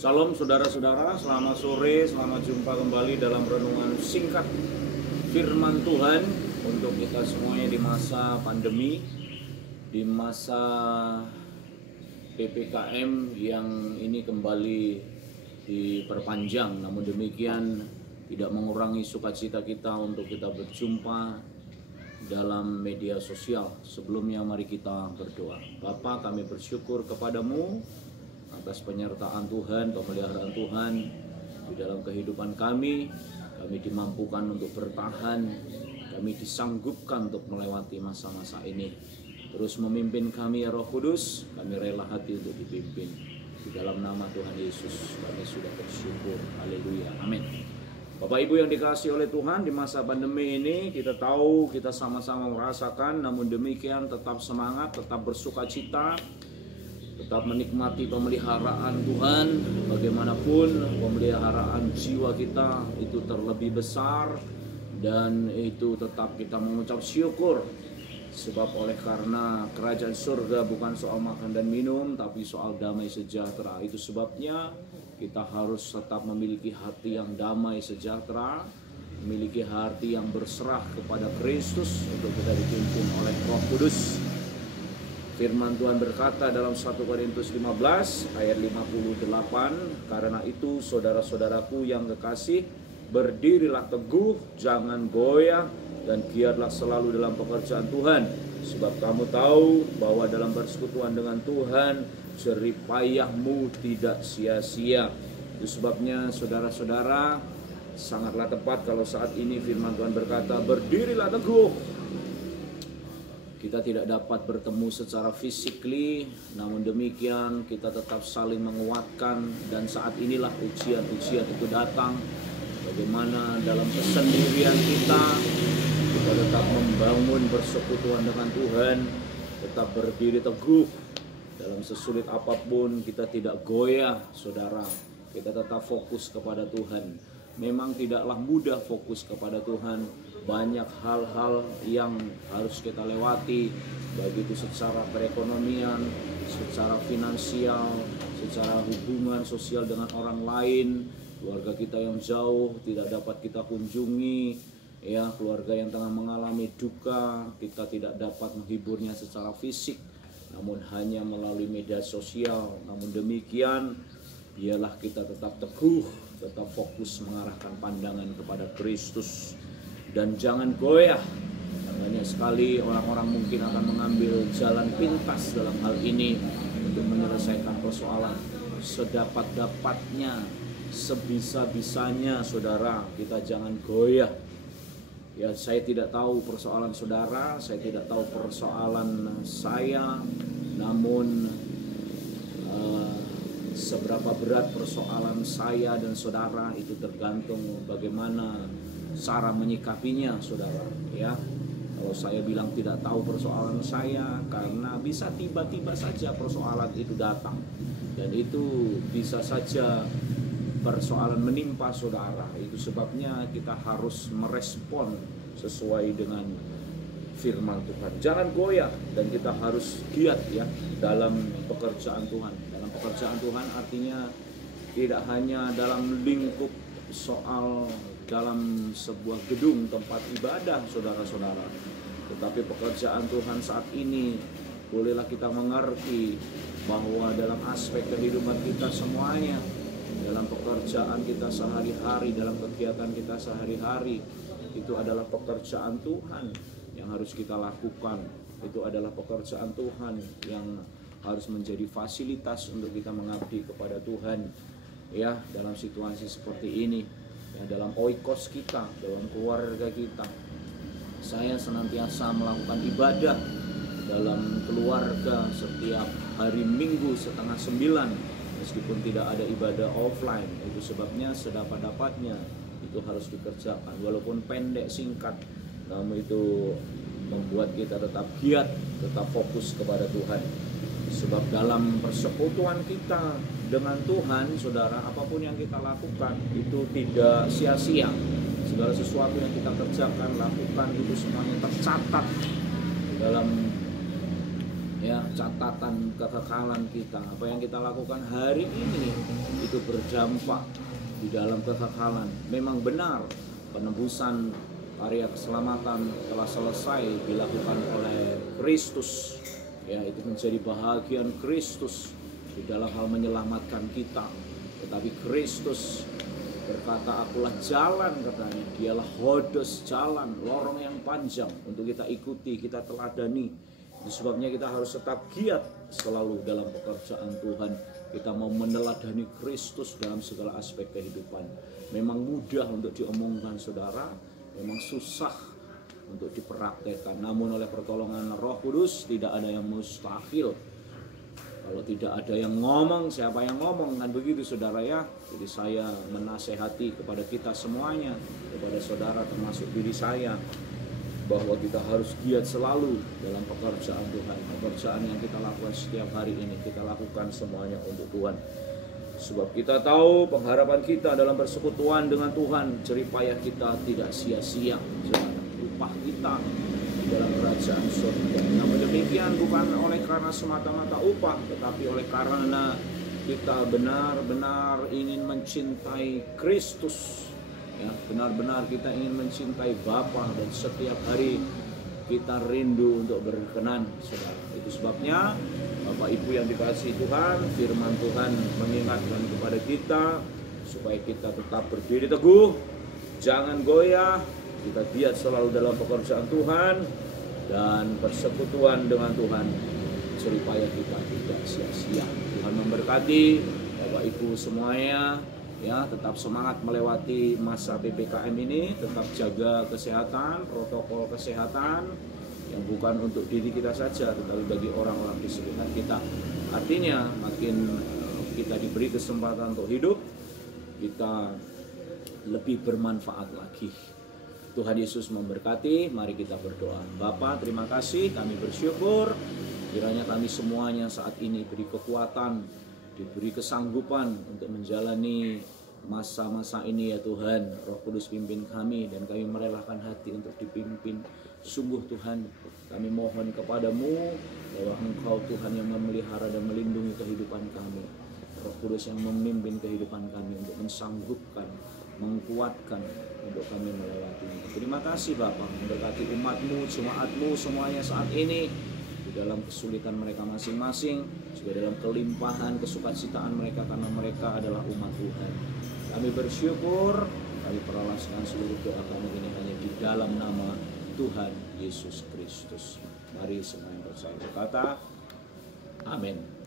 Salam saudara-saudara, selamat sore, selamat jumpa kembali dalam renungan singkat firman Tuhan untuk kita semuanya di masa pandemi, di masa PPKM yang ini kembali diperpanjang. Namun demikian tidak mengurangi sukacita kita untuk kita berjumpa dalam media sosial. Sebelumnya mari kita berdoa. Bapa, kami bersyukur kepadamu atas penyertaan Tuhan, pemeliharaan Tuhan di dalam kehidupan kami. Kami dimampukan untuk bertahan, kami disanggupkan untuk melewati masa-masa ini. Terus memimpin kami ya Roh Kudus, kami rela hati untuk dipimpin. Di dalam nama Tuhan Yesus kami sudah bersyukur. Haleluya, amin. Bapak Ibu yang dikasihi oleh Tuhan, di masa pandemi ini kita tahu, kita sama-sama merasakan, namun demikian tetap semangat, tetap bersukacita, tetap menikmati pemeliharaan Tuhan. Bagaimanapun pemeliharaan jiwa kita itu terlebih besar, dan itu tetap kita mengucap syukur. Sebab oleh karena kerajaan surga bukan soal makan dan minum, tapi soal damai sejahtera. Itu sebabnya kita harus tetap memiliki hati yang damai sejahtera, memiliki hati yang berserah kepada Kristus untuk kita dipimpin oleh Roh Kudus. Firman Tuhan berkata dalam 1 Korintus 15 ayat 58, karena itu saudara-saudaraku yang kekasih, berdirilah teguh, jangan goyah, dan giatlah selalu dalam pekerjaan Tuhan. Sebab kamu tahu bahwa dalam persekutuan dengan Tuhan, jerih payahmu tidak sia-sia. Itu sebabnya saudara-saudara, sangatlah tepat kalau saat ini firman Tuhan berkata, berdirilah teguh. Kita tidak dapat bertemu secara fisikly, namun demikian kita tetap saling menguatkan. Dan saat inilah ujian-ujian itu datang. Bagaimana dalam kesendirian kita tetap membangun persekutuan dengan Tuhan, tetap berdiri teguh. Dalam sesulit apapun kita tidak goyah, saudara. Kita tetap fokus kepada Tuhan. Memang tidaklah mudah fokus kepada Tuhan. Banyak hal-hal yang harus kita lewati, baik itu secara perekonomian, secara finansial, secara hubungan sosial dengan orang lain, keluarga kita yang jauh tidak dapat kita kunjungi, ya, keluarga yang tengah mengalami duka, kita tidak dapat menghiburnya secara fisik, namun hanya melalui media sosial. Namun demikian, biarlah kita tetap teguh, tetap fokus mengarahkan pandangan kepada Kristus. Dan jangan goyah. Banyak sekali orang-orang mungkin akan mengambil jalan pintas dalam hal ini untuk menyelesaikan persoalan. Sedapat-dapatnya, sebisa-bisanya, saudara, kita jangan goyah. Ya, saya tidak tahu persoalan saudara, saya tidak tahu persoalan saya, namun seberapa berat persoalan saya dan saudara itu tergantung bagaimana cara menyikapinya, saudara. Ya, kalau saya bilang tidak tahu persoalan saya, karena bisa tiba-tiba saja persoalan itu datang, dan itu bisa saja persoalan menimpa saudara. Itu sebabnya kita harus merespon sesuai dengan firman Tuhan. Jangan goyah, dan kita harus giat ya dalam pekerjaan Tuhan. Dalam pekerjaan Tuhan artinya tidak hanya dalam lingkup soal dalam sebuah gedung tempat ibadah, saudara-saudara, tetapi pekerjaan Tuhan saat ini bolehlah kita mengerti bahwa dalam aspek kehidupan kita semuanya, dalam pekerjaan kita sehari-hari, dalam kegiatan kita sehari-hari, itu adalah pekerjaan Tuhan yang harus kita lakukan. Itu adalah pekerjaan Tuhan yang harus menjadi fasilitas untuk kita mengabdi kepada Tuhan, ya, dalam situasi seperti ini, ya, dalam oikos kita, dalam keluarga kita. Saya senantiasa melakukan ibadah dalam keluarga setiap hari Minggu 8:30, meskipun tidak ada ibadah offline. Itu sebabnya sedapat-dapatnya itu harus dikerjakan, walaupun pendek singkat, namun itu membuat kita tetap giat, tetap fokus kepada Tuhan. Sebab dalam persekutuan kita dengan Tuhan, saudara, apapun yang kita lakukan itu tidak sia-sia. Segala sesuatu yang kita kerjakan, lakukan, itu semuanya tercatat dalam ya, catatan kekekalan kita. Apa yang kita lakukan hari ini itu berdampak di dalam kekekalan. Memang benar penebusan karya keselamatan telah selesai dilakukan oleh Kristus. Ya, itu menjadi bahagian Kristus di dalam hal menyelamatkan kita. Tetapi Kristus berkata, akulah jalan, katanya. Dialah hodos, jalan, lorong yang panjang untuk kita ikuti, kita teladani. Itu sebabnya kita harus tetap giat selalu dalam pekerjaan Tuhan. Kita mau meneladani Kristus dalam segala aspek kehidupan. Memang mudah untuk diomongkan, saudara. Memang susah untuk dipraktekkan. Namun oleh pertolongan Roh Kudus tidak ada yang mustahil. Kalau tidak ada yang ngomong, siapa yang ngomong? Kan begitu, saudara ya. Jadi saya menasehati kepada kita semuanya, kepada saudara termasuk diri saya, bahwa kita harus giat selalu dalam pekerjaan Tuhan. Pekerjaan yang kita lakukan setiap hari ini, kita lakukan semuanya untuk Tuhan. Sebab kita tahu pengharapan kita dalam persekutuan dengan Tuhan, jeripayah kita tidak sia-sia. Upah kita di dalam kerajaan surga. Namun demikian bukan oleh karena semata-mata upah, tetapi oleh karena kita benar-benar ingin mencintai Kristus. Ya, benar-benar kita ingin mencintai Bapa, dan setiap hari kita rindu untuk berkenan, saudara. Itu sebabnya Bapak Ibu yang dikasihi Tuhan, firman Tuhan mengingatkan kepada kita supaya kita tetap berdiri teguh, jangan goyah, kita giat selalu dalam pekerjaan Tuhan dan persekutuan dengan Tuhan, jeripayah kita tidak sia-sia. Tuhan memberkati Bapak Ibu semuanya. Ya, tetap semangat melewati masa PPKM ini, tetap jaga kesehatan, protokol kesehatan yang bukan untuk diri kita saja, tetapi bagi orang-orang di sekitar kita. Artinya makin kita diberi kesempatan untuk hidup, kita lebih bermanfaat lagi. Tuhan Yesus memberkati. Mari kita berdoa. Bapa, terima kasih, kami bersyukur kiranya kami semuanya saat ini diberi kekuatan, diberi kesanggupan untuk menjalani masa-masa ini, ya Tuhan. Roh Kudus pimpin kami dan kami merelakan hati untuk dipimpin. Sungguh Tuhan, kami mohon kepadamu bahwa Engkau Tuhan yang memelihara dan melindungi kehidupan kami. Roh Kudus yang memimpin kehidupan kami untuk mensanggupkan, menguatkan untuk kami melewatinya. Terima kasih Bapa, memberkati umat-Mu, jemaat-Mu semuanya saat ini di dalam kesulitan mereka masing-masing, juga dalam kelimpahan kesukacitaan mereka, karena mereka adalah umat Tuhan. Kami bersyukur, kami perolehkan seluruh doa kami ini hanya di dalam nama Tuhan Yesus Kristus. Mari semua yang percaya berkata, amin.